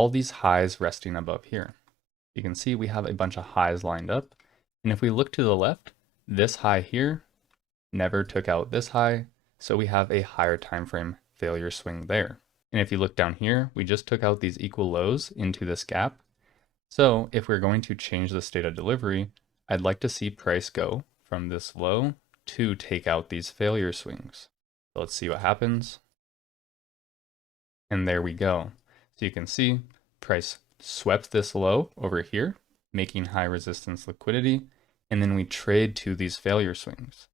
all these highs resting above here. You can see we have a bunch of highs lined up. And if we look to the left, this high here never took out this high, so we have a higher time frame failure swing there. And if you look down here, we just took out these equal lows into this gap. So if we're going to change the state of delivery, I'd like to see price go from this low to take out these failure swings. So let's see what happens. And there we go. So you can see price swept this low over here, making high resistance liquidity, and then we trade to these failure swings.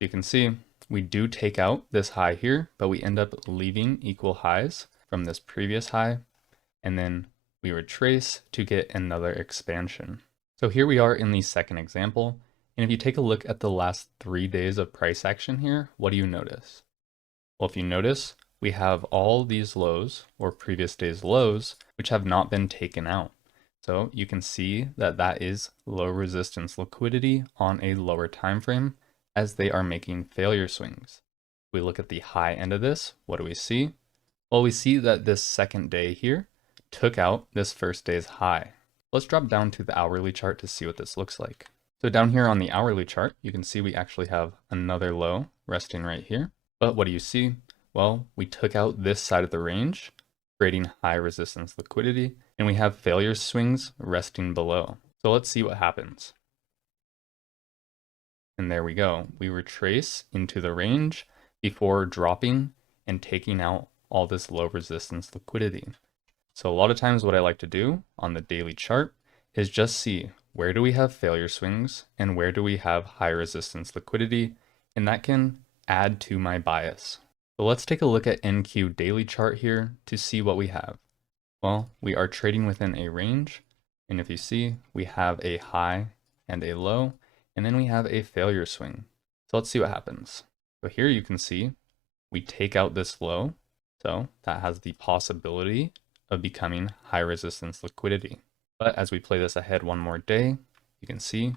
You can see we do take out this high here, but we end up leaving equal highs from this previous high, and then we retrace to get another expansion. So here we are in the second example, and if you take a look at the last 3 days of price action here, what do you notice? Well, if you notice, we have all these lows or previous day's lows, which have not been taken out. So you can see that that is low resistance liquidity on a lower time frame as they are making failure swings. If we look at the high end of this, what do we see? Well, we see that this second day here took out this first day's high. Let's drop down to the hourly chart to see what this looks like. So down here on the hourly chart, you can see we actually have another low resting right here. But what do you see? Well, we took out this side of the range, creating high resistance liquidity, and we have failure swings resting below. So let's see what happens. And there we go. We retrace into the range before dropping and taking out all this low resistance liquidity. So a lot of times what I like to do on the daily chart is just see where do we have failure swings and where do we have high resistance liquidity, and that can add to my bias. So let's take a look at NQ daily chart here to see what we have. Well, we are trading within a range, and if you see, we have a high and a low, and then we have a failure swing. So let's see what happens. So here you can see we take out this low, so that has the possibility of becoming high resistance liquidity. But as we play this ahead one more day, you can see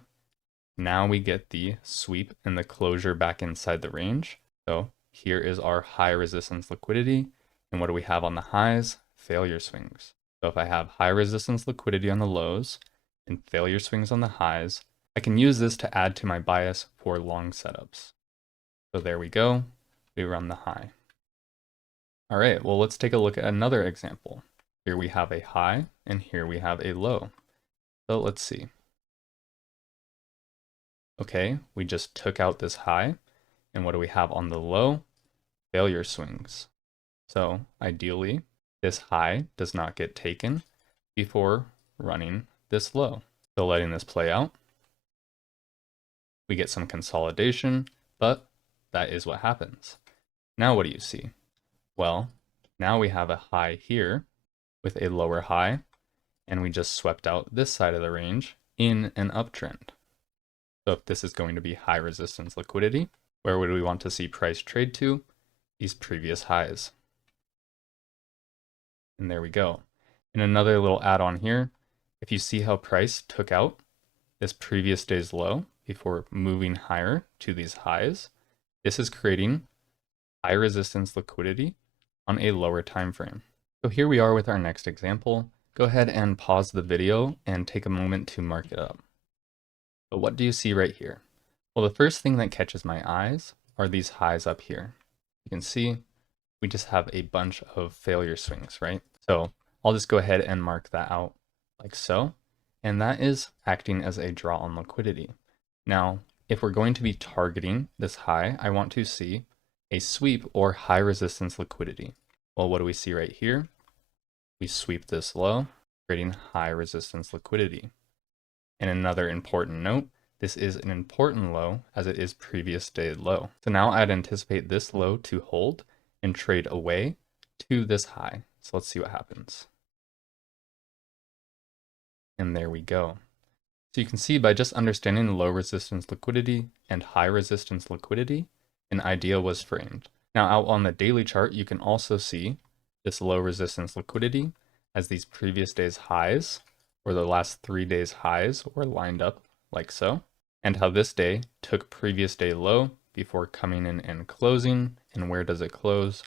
now we get the sweep and the closure back inside the range. So here is our high resistance liquidity. And what do we have on the highs? Failure swings. So if I have high resistance liquidity on the lows and failure swings on the highs, I can use this to add to my bias for long setups. So there we go. We run the high. All right, well, let's take a look at another example. Here we have a high and here we have a low. So let's see. Okay, we just took out this high. And what do we have on the low? Failure swings. So ideally, this high does not get taken before running this low. So letting this play out, we get some consolidation, but that is what happens. Now what do you see? Well, now we have a high here with a lower high, and we just swept out this side of the range in an uptrend. So if this is going to be high resistance liquidity, where would we want to see price trade to? These previous highs. And there we go. And another little add-on here, if you see how price took out this previous day's low before moving higher to these highs, this is creating high resistance liquidity on a lower time frame. So here we are with our next example. Go ahead and pause the video and take a moment to mark it up. But what do you see right here? Well, the first thing that catches my eyes are these highs up here. You can see we just have a bunch of failure swings, right? So I'll just go ahead and mark that out like so. And that is acting as a draw on liquidity. Now, if we're going to be targeting this high, I want to see a sweep or high resistance liquidity. Well, what do we see right here? We sweep this low, creating high resistance liquidity. And another important note, this is an important low as it is previous day low. So now I'd anticipate this low to hold and trade away to this high. So let's see what happens. And there we go. So you can see by just understanding low resistance liquidity and high resistance liquidity, an idea was framed. Now out on the daily chart, you can also see this low resistance liquidity as these previous day's highs or the last 3 days highs were lined up like so, and how this day took previous day low before coming in and closing. And where does it close?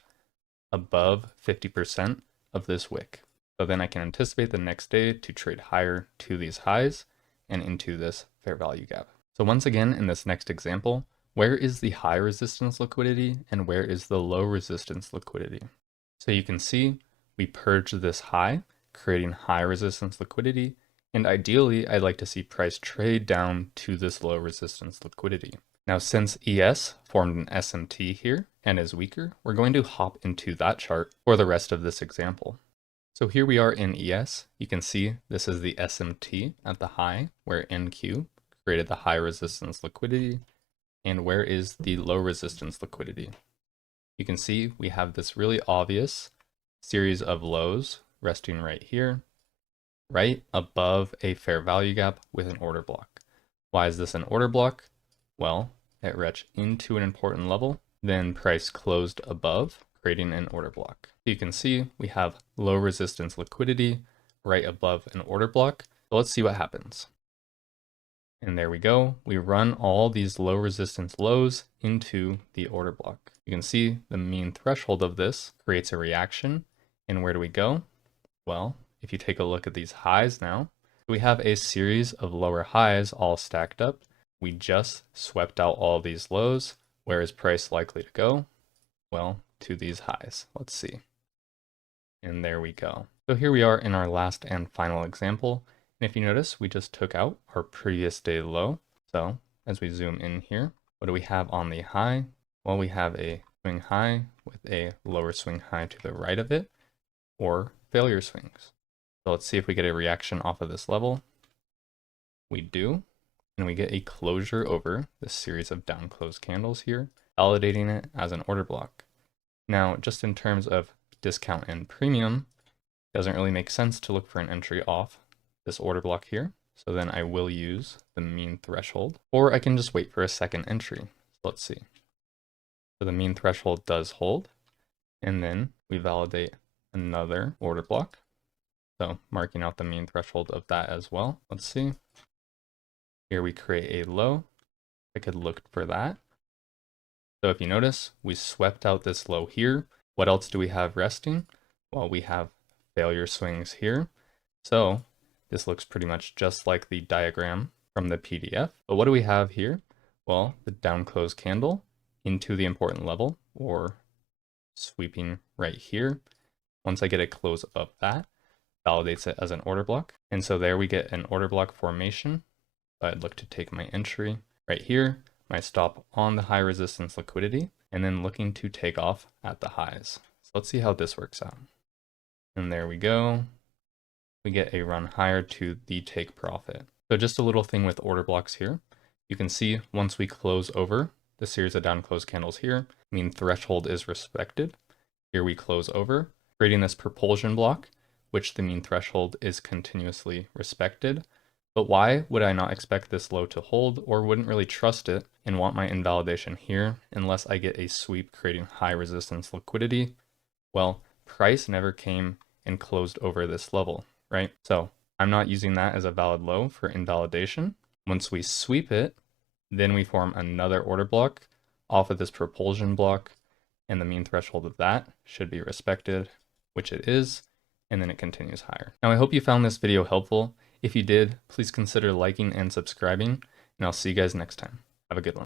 Above 50% of this wick. So then I can anticipate the next day to trade higher to these highs and into this fair value gap. So once again, in this next example, where is the high resistance liquidity and where is the low resistance liquidity? So you can see we purge this high, creating high resistance liquidity. And ideally, I'd like to see price trade down to this low resistance liquidity. Now, since ES formed an SMT here and is weaker, we're going to hop into that chart for the rest of this example. So here we are in ES. You can see this is the SMT at the high, where NQ created the high resistance liquidity. And where is the low resistance liquidity? You can see we have this really obvious series of lows resting right here, right above a fair value gap with an order block. Why is this an order block? Well, it reached into an important level, then price closed above, creating an order block. You can see we have low resistance liquidity right above an order block. So let's see what happens. And there we go. We run all these low resistance lows into the order block. You can see the mean threshold of this creates a reaction. And where do we go? Well, if you take a look at these highs now, we have a series of lower highs all stacked up. We just swept out all these lows. Where is price likely to go? Well, to these highs. Let's see. And there we go. So here we are in our last and final example. And if you notice, we just took out our previous day low. So as we zoom in here, what do we have on the high? Well, we have a swing high with a lower swing high to the right of it, or failure swings. So let's see if we get a reaction off of this level. We do, and we get a closure over this series of down close candles here, validating it as an order block. Now, just in terms of discount and premium, it doesn't really make sense to look for an entry off this order block here. So then I will use the mean threshold, or I can just wait for a second entry. So let's see. So the mean threshold does hold, and then we validate another order block. So marking out the mean threshold of that as well. Let's see. Here we create a low. I could look for that. So if you notice, we swept out this low here. What else do we have resting? Well, we have failure swings here. So this looks pretty much just like the diagram from the PDF. But what do we have here? Well, the down close candle into the important level, or sweeping right here. Once I get a close above that, validates it as an order block. And so there we get an order block formation. I'd look to take my entry right here, my stop on the high resistance liquidity, and then looking to take off at the highs. So let's see how this works out. And there we go. We get a run higher to the take profit. So just a little thing with order blocks here. You can see once we close over the series of down close candles here, mean threshold is respected. Here we close over, creating this propulsion block, which the mean threshold is continuously respected. But why would I not expect this low to hold, or wouldn't really trust it and want my invalidation here unless I get a sweep creating high resistance liquidity? Well, price never came and closed over this level, right? So I'm not using that as a valid low for invalidation. Once we sweep it, then we form another order block off of this propulsion block, and the mean threshold of that should be respected, which it is, and then it continues higher. Now, I hope you found this video helpful. If you did, please consider liking and subscribing, and I'll see you guys next time. Have a good one.